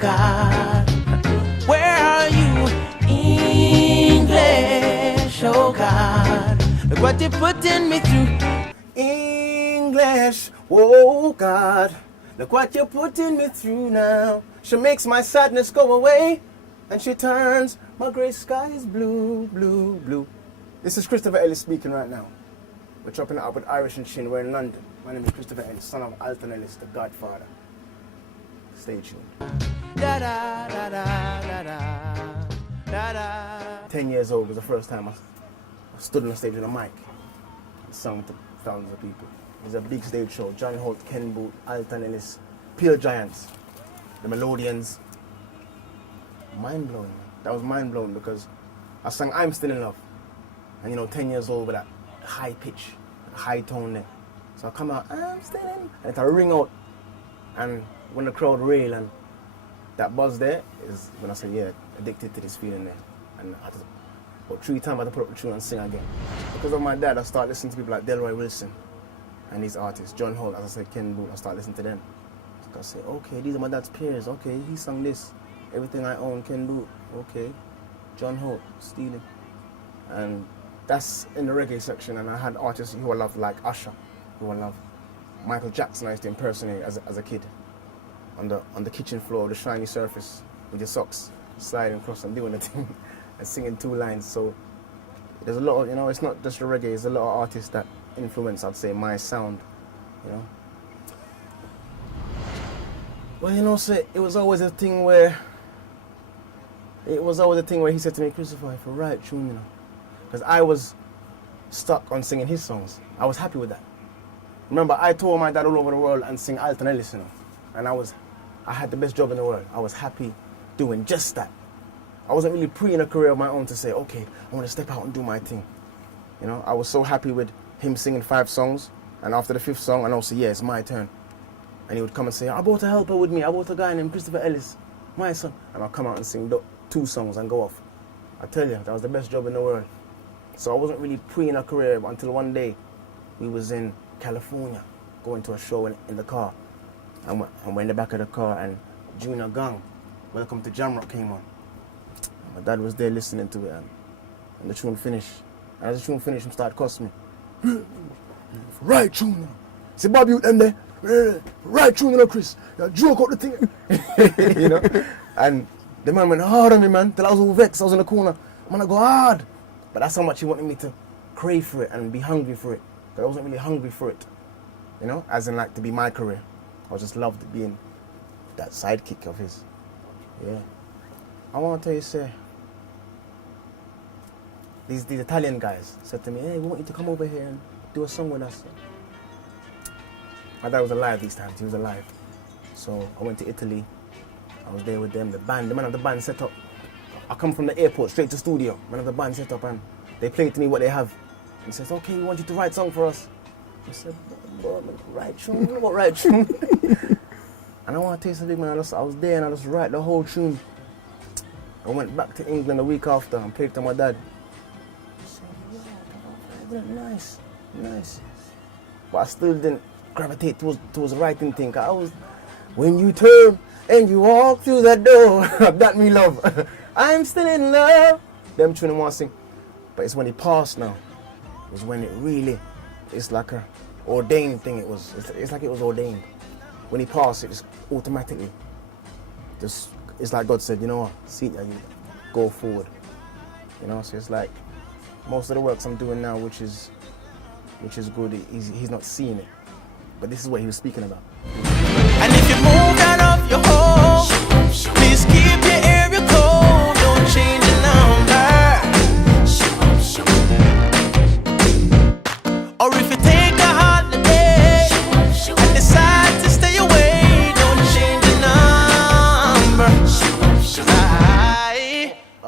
God? Where are you, English, oh God? Look what you're putting me through. English, oh God, look what you're putting me through now. She makes my sadness go away, and she turns my grey skies blue, blue, blue. This is Christopher Ellis speaking right now. We're chopping it up with Irish and Chin. We're in London. My name is Christopher Ellis, son of Alton Ellis, the Godfather. Stay tuned. Da, da, da, da, da, da, da. 10 years old was the first time I stood on the stage with a mic and sung to thousands of people. It was a big stage show. John Holt, Ken Boothe, Alton Ellis, Pure Giants, the Melodians. Mind-blowing, man. That was mind-blowing because I sang I'm Still in Love. And 10 years old with that high pitch, high tone there. So I come out, I'm still in, and I ring out. And when the crowd rail and that buzz there is when I say, yeah, addicted to this feeling there. And I just, about 3 times I had to put up the tune and sing again. Because of my dad, I started listening to people like Delroy Wilson and these artists. John Holt, as I said, Ken Boothe, I started listening to them. So I say, okay, these are my dad's peers. Okay, he sung this. Everything I own, Ken Boothe. Okay, John Holt, Stealing. And that's in the reggae section. And I had artists who I loved like Usher, who I loved. Michael Jackson I used to impersonate as a kid. On the kitchen floor, the shiny surface, with your socks, sliding across and doing the thing and singing 2 lines. So there's a lot of, it's not just the reggae, there's a lot of artists that influence, I'd say, my sound, Well, so it was always a thing where he said to me, Christopher, if you write tune, because I was stuck on singing his songs. I was happy with that. Remember, I toured my dad all over the world and sing Alton Ellis, and I had the best job in the world. I was happy doing just that. I wasn't really pre in a career of my own to say, okay, I want to step out and do my thing. I was so happy with him singing 5 songs, and after the 5th song, and I'll say, yeah, it's my turn. And he would come and say, I brought a helper with me. I brought a guy named Christopher Ellis, my son. And I'll come out and sing 2 songs and go off. I tell you, that was the best job in the world. So I wasn't really pre in a career until one day we was in California, going to a show in the car. And we're in the back of the car, and Junior Gang, Welcome to Jamrock came on. My dad was there listening to it, and the tune finished. And as the tune finished, he started cussing me. Right tune, say Bobby, you them there. Right tune, Chris. You joke out the thing. And the man went hard on me, man, till I was all vexed. I was in the corner. Man, I go hard. But that's how much he wanted me to crave for it and be hungry for it. But I wasn't really hungry for it, as in like to be my career. I just loved being that sidekick of his. Yeah. I want to tell you, sir, these Italian guys said to me, hey, we want you to come over here and do a song with us. My dad was alive these times, he was alive. So I went to Italy, I was there with them, the man of the band set up. I come from the airport straight to studio, man of the band set up, and they played to me what they have. He says, okay, we want you to write a song for us. I said, right tune, what right tune? And I want to tell you something, man, I was there and I just write the whole tune. I went back to England a week after and played to my dad. I said, yeah, nice. But I still didn't gravitate towards the writing thing. When you turn and you walk through that door, that me love. I'm still in love. Them tune I want to sing. But it's when he passed now. It was when it really, it's like a ordained thing. It's like it was ordained. When he passed, it just automatically, it's like God said, you know what, see it, you go forward. So it's like most of the works I'm doing now, which is good, he's not seeing it. But this is what he was speaking about. And if you move out of your home, please keep your area cold. Don't change your number. Or if you take a holiday and decide to stay away, don't change your number.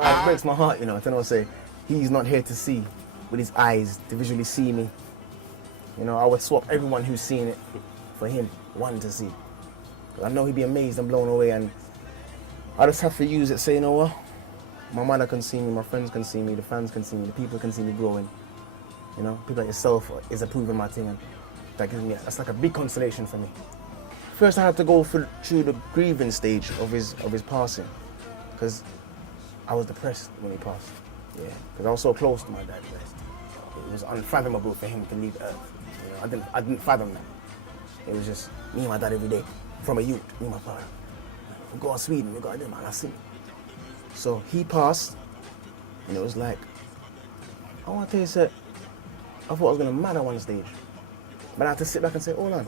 It breaks my heart, I say, he's not here to see with his eyes, to visually see me. I would swap everyone who's seen it for him, one to see. I know he'd be amazed and blown away, and I just have to use it, say, you know what? My mother can see me, my friends can see me, the fans can see me, the people can see me growing. People like yourself is approving my thing, and that gives me, that's like a big consolation for me. first I had to go through the grieving stage of his passing, because I was depressed when he passed. Yeah, because I was so close to my dad. It was unfathomable for him to leave Earth. You know, I didn't fathom that. It was just me and my dad every day, from a youth, me and my father. We go to Sweden, we go to them, and I sing. So he passed, and it was like, I want to tell you, sir, I thought I was going to matter one stage. But I had to sit back and say, hold on,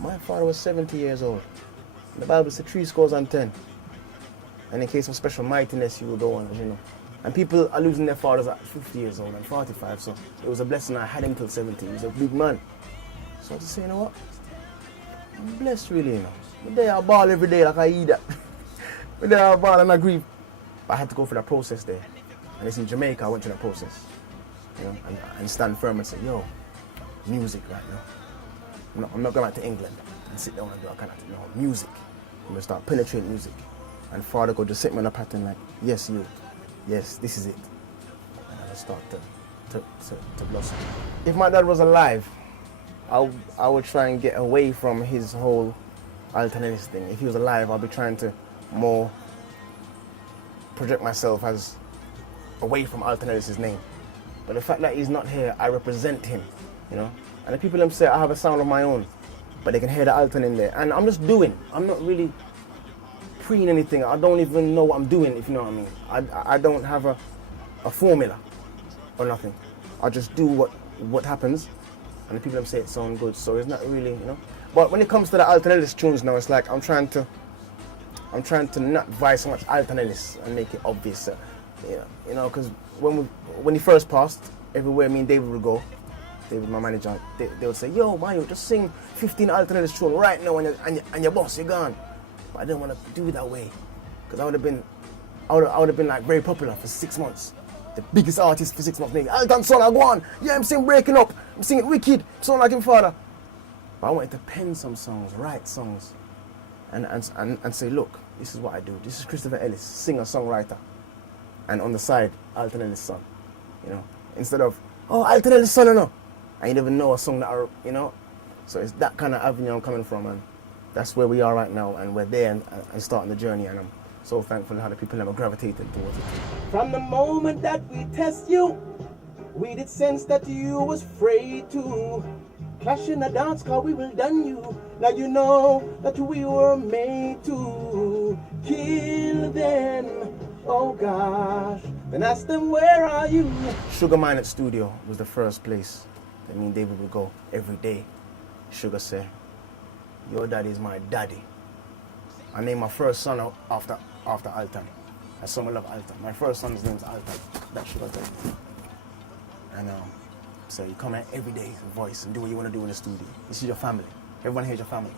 my father was 70 years old. The Bible said 3 scores and 10. And in case of special mightiness, you will go on, you know. And people are losing their fathers at 50 years old and 45, so it was a blessing I had him till 70. He was a big man. So I just say, you know what? I'm blessed really, you know. But there I ball every day like I eat that. But there I ball and I grieve. But I had to go through that process there. And it's in Jamaica I went through that process. You know, and stand firm and say, yo, music right now. I'm not going back to England and sit down and do that kind of thing. No, music. I'm going to start penetrating music. And Father God just set me on a pattern like, yes, you. Yes, this is it. And I just start to blossom. If my dad was alive, I would try and get away from his whole alternatist thing. If he was alive, I'll be trying to more project myself as away from alternatist's name. But the fact that he's not here, I represent him, you know. And the people them say I have a sound of my own, but they can hear the altern in there. And I'm just doing. I'm not really preen anything. I don't even know what I'm doing, if you know what I mean. I don't have a formula or nothing. I just do what happens, and the people them say it sound good. So it's not really, you know. But when it comes to the alternatist tunes now, it's like I'm trying to not vie so much alternatist and make it obvious. You know, because when he first passed, everywhere me and David would go, David, my manager, they would say, yo, Mayo, just sing 15 alternatist tunes right now and your boss, you're gone. But I didn't want to do it that way, because I would have been like very popular for 6 months. The biggest artist for 6 months, maybe. Alton son, I go on. Yeah, I'm singing Breaking Up. I'm singing Wicked. Sound like him father. But I wanted to pen some songs, write songs, and say, look, this is what I do. This is Christopher Ellis, singer, songwriter. And on the side, Alton Ellis' son. You know, instead of, oh, Alton Ellis' son, no. I ain't even know a song that you know. So it's that kind of avenue I'm coming from, and that's where we are right now, and we're there and starting the journey, and I'm so thankful how the people have gravitated towards it. From the moment that we test you, we did sense that you was afraid to clash in the dance, cause we will done you. Now you know that we were made to kill them. Oh gosh, then ask them, where are you? Sugar Minot Studio was the first place that me and David would go every day. Sugar said, your daddy is my daddy. I named my first son after Alton. I so love Alton. My first son's name is Alton. That's Sugar said. And so you come out every day, voice, and do what you want to do in the studio. This is your family. Everyone here's your family.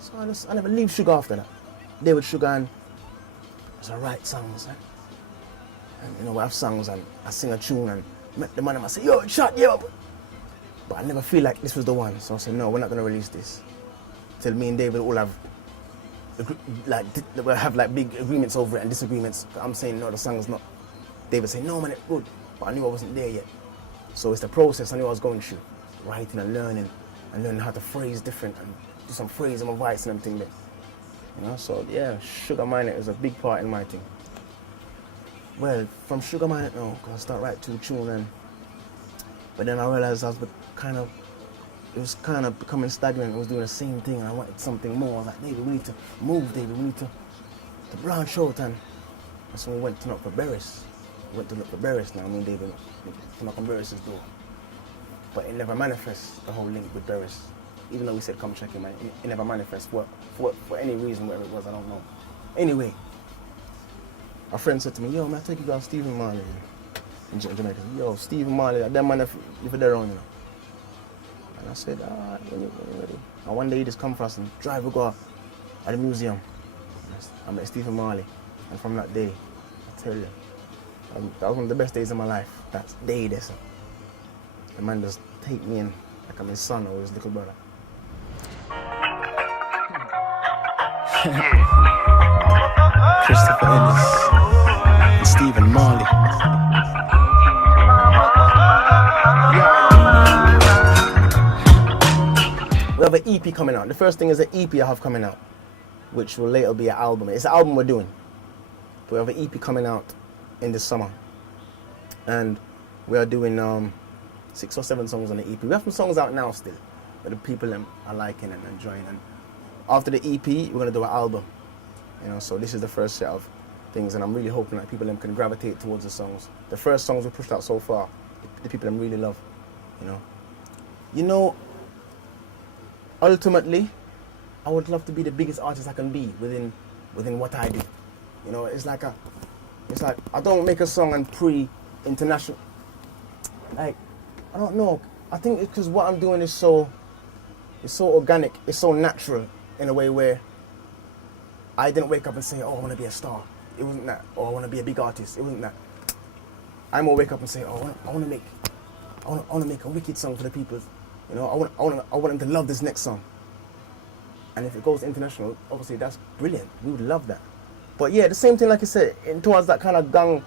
So I never leave Sugar after that. David Sugar, and so I write songs. And you know, we have songs, and I sing a tune, and met the man, and I say, yo, shut you up. But I never feel like this was the one. So I said, no, we're not going to release this. Till me and David all have big agreements over it and disagreements. I'm saying, no, the song's not. David saying, no, man, it's good. But I knew I wasn't there yet. So it's the process I knew I was going through. Writing and learning how to phrase different and do some phrase in my voice and everything there. You know, so yeah, Sugar Minot is a big part in my thing. Well, from Sugar Minot now, because I start writing to tune, but then I realized it was kind of becoming stagnant. I was doing the same thing, and I wanted something more. I was like, David, we need to move, David, we need to branch out, and that's when we went to look for Barris. We went to look for Barris now, me and David, to knock on Barris's door. But it never manifests, the whole link with Barris. Even though we said, come check him, man, it never manifests for any reason, whatever it was, I don't know. Anyway, a friend said to me, yo, man, I take you down Stephen Marley in Jamaica. Yo, Stephen Marley, that man, if you're there on, you know. And I said, all right, when you're ready. And one day he just come for us and drive, we go at the museum. I met Stephen Marley. And from that day, I tell you, that was one of the best days of my life. That day, the man just take me in like I'm his son or his little brother. Christopher Ellis and Stephen Marley. Well, have an EP coming out. The first thing is an EP I have coming out, which will later be an album. It's an album we're doing. But we have an EP coming out in the summer. And we are doing 6 or 7 songs on the EP. We have some songs out now still, but the people are liking and enjoying. And after the EP, we're going to do an album. You know, so this is the first set of things, and I'm really hoping that people can gravitate towards the songs. The first songs we pushed out so far, the people really love, You know, ultimately, I would love to be the biggest artist I can be within what I do. You know, it's like I don't make a song and pre-international. Like, I don't know. I think it's because what I'm doing is so organic, it's so natural in a way where I didn't wake up and say, oh, I want to be a star. It wasn't that. Or I want to be a big artist. It wasn't that. I'm gonna wake up and say, oh, I want to make a wicked song for the people. You know, I want them to love this next song. And if it goes international, obviously that's brilliant. We would love that. But yeah, the same thing, like I said, towards that kind of gang,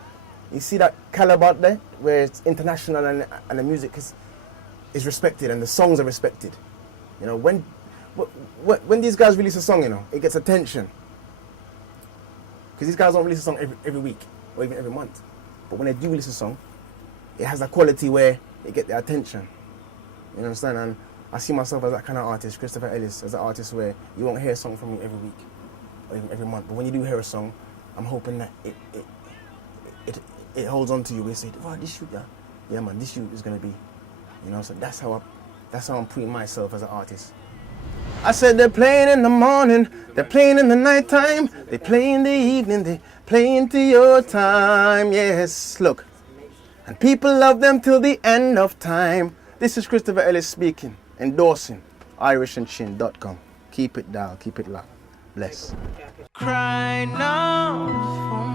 you see that caliber out there, where it's international and the music is respected and the songs are respected. You know, when these guys release a song, you know, it gets attention. Because these guys don't release a song every week or even every month. But when they do release a song, it has that quality where it gets their attention. You understand? And I see myself as that kind of artist, Christopher Ellis, as an artist where you won't hear a song from me every week or even every month. But when you do hear a song, I'm hoping that it holds on to you. We say, wow, this shoot, yeah man, this shoot is gonna be, you know. So that's how I'm putting myself as an artist. I said they're playing in the morning, they're playing in the nighttime, they play in the evening, they play into your time. Yes, look, and people love them till the end of time. This is Christopher Ellis speaking, endorsing IRISHANDCHIN.com. Keep it down, keep it locked. Bless. Cry now for